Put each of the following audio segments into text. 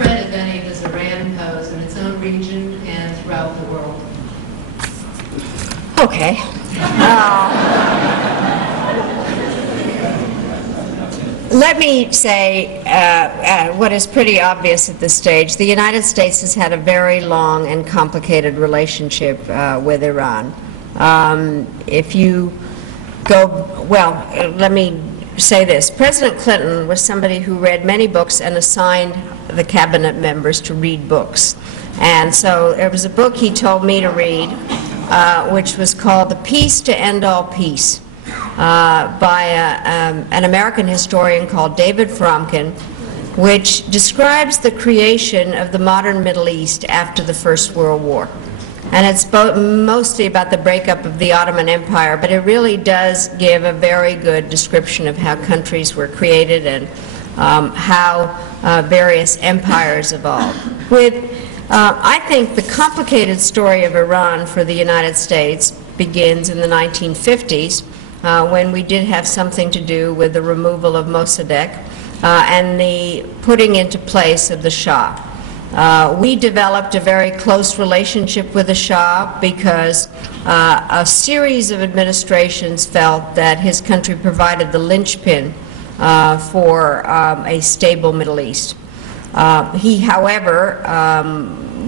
threat, if any, does Iran pose in its own region and throughout the world? Okay. Let me say what is pretty obvious at this stage. The United States has had a very long and complicated relationship with Iran. If you go, well, let me say this. President Clinton was somebody who read many books and assigned the cabinet members to read books. And so there was a book he told me to read, which was called The Peace to End All Peace, by an American historian called David Fromkin, which describes the creation of the modern Middle East after the First World War. And it's mostly about the breakup of the Ottoman Empire, but it really does give a very good description of how countries were created and how various empires evolved. I think the complicated story of Iran for the United States begins in the 1950s, when we did have something to do with the removal of Mossadegh and the putting into place of the Shah. We developed a very close relationship with the Shah because a series of administrations felt that his country provided the linchpin for a stable Middle East. He, however,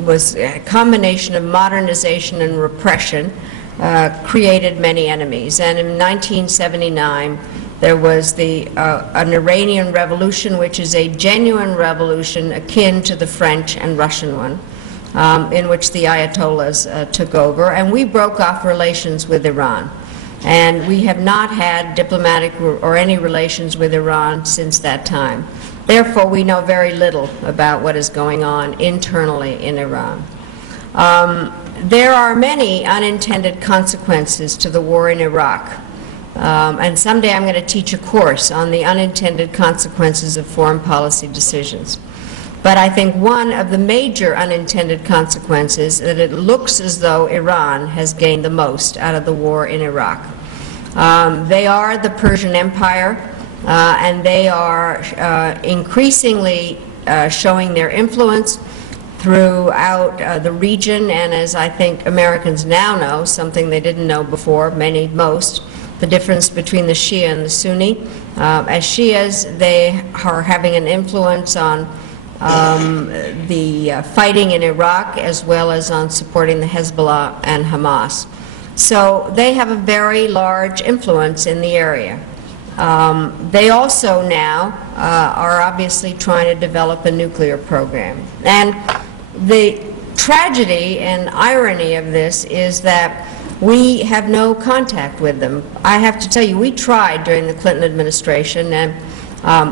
was a combination of modernization and repression, created many enemies. And in 1979, there was an Iranian revolution, which is a genuine revolution akin to the French and Russian one, in which the Ayatollahs took over, and we broke off relations with Iran. And we have not had diplomatic or any relations with Iran since that time. Therefore, we know very little about what is going on internally in Iran. There are many unintended consequences to the war in Iraq. And someday I'm going to teach a course on the unintended consequences of foreign policy decisions. But I think one of the major unintended consequences is that it looks as though Iran has gained the most out of the war in Iraq. They are the Persian Empire, and they are increasingly showing their influence throughout the region, and as I think Americans now know, something they didn't know before, most, the difference between the Shia and the Sunni. As Shias, they are having an influence on the fighting in Iraq as well as on supporting the Hezbollah and Hamas. So they have a very large influence in the area. They also now are obviously trying to develop a nuclear program. And the tragedy and irony of this is that we have no contact with them. I have to tell you, we tried during the Clinton administration, and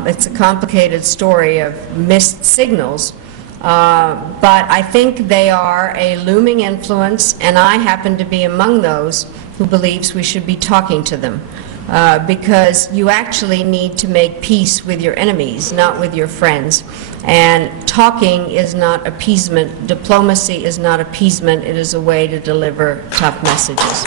it's a complicated story of missed signals, but I think they are a looming influence, and I happen to be among those who believes we should be talking to them. Because you actually need to make peace with your enemies, not with your friends. And talking is not appeasement. Diplomacy is not appeasement. It is a way to deliver tough messages.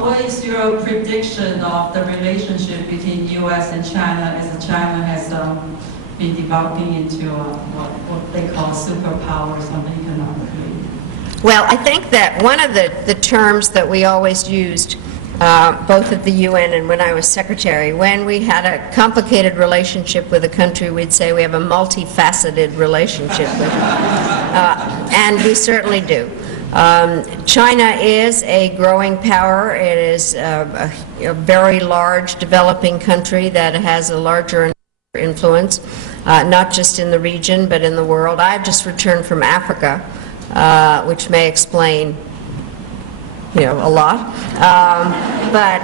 What is your prediction of the relationship between U.S. and China as China has been developing into what they call superpowers on economically? Well, I think that one of the terms that we always used, both at the UN and when I was secretary, when we had a complicated relationship with a country, we'd say we have a multifaceted relationship with it. And we certainly do. China is a growing power. It is a very large developing country that has a larger influence, not just in the region but in the world. I've just returned from Africa, which may explain a lot. But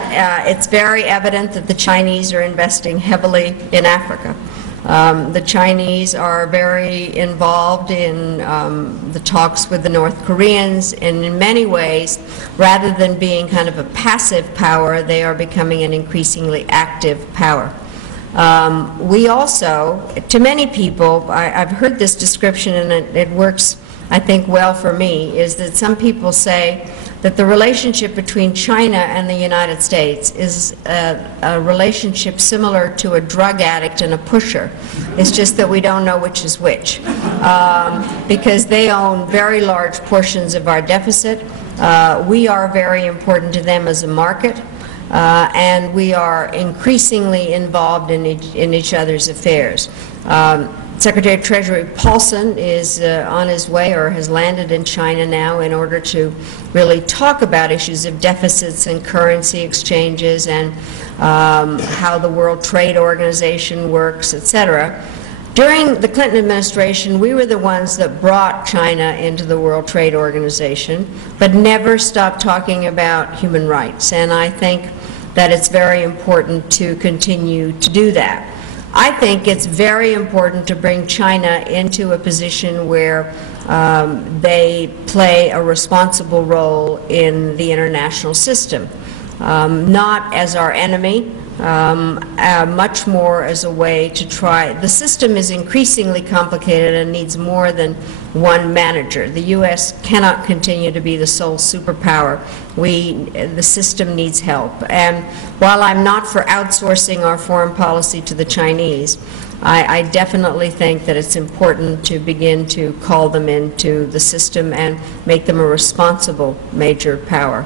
it's very evident that the Chinese are investing heavily in Africa. The Chinese are very involved in the talks with the North Koreans, and in many ways, rather than being kind of a passive power, they are becoming an increasingly active power. We also, to many people, I've heard this description, and it works I think, well for me, is that some people say that the relationship between China and the United States is a relationship similar to a drug addict and a pusher. It's just that we don't know which is which, because they own very large portions of our deficit. We are very important to them as a market, and we are increasingly involved in each other's affairs. Secretary of Treasury Paulson is on his way, or has landed in China now, in order to really talk about issues of deficits and currency exchanges and how the World Trade Organization works, etc. During the Clinton administration, we were the ones that brought China into the World Trade Organization, but never stopped talking about human rights. And I think that it's very important to continue to do that. I think it's very important to bring China into a position where they play a responsible role in the international system, not as our enemy, much more as a way to try. The system is increasingly complicated and needs more than one manager. The U.S. cannot continue to be the sole superpower. The system needs help. And while I'm not for outsourcing our foreign policy to the Chinese, I definitely think that it's important to begin to call them into the system and make them a responsible major power.